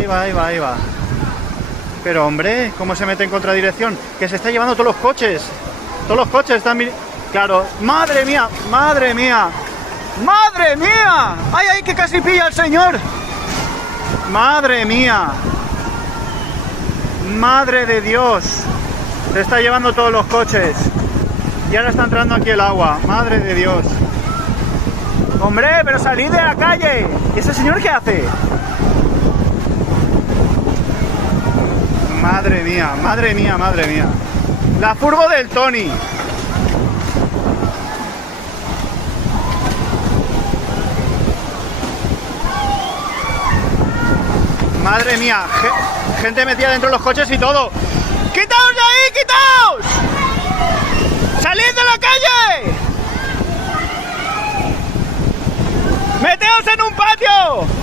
ahí va, ahí va, ahí va. Pero hombre, ¿cómo se mete en contradirección? Que se está llevando todos los coches. Todos los coches están... Claro, madre mía, madre mía. ¡Madre mía! ¡Ay, ay, que casi pilla al señor! ¡Madre mía! ¡Madre de Dios! Se está llevando todos los coches. Y ahora está entrando aquí el agua. ¡Madre de Dios! ¡Hombre, pero salid de la calle! ¿Y ese señor qué hace? ¡Madre mía, madre mía, madre mía! La furgo del Tony. Madre mía, gente metida dentro de los coches y todo. ¡Quitaos de ahí, quitaos! ¡Salid de la calle! ¡Meteos en un patio!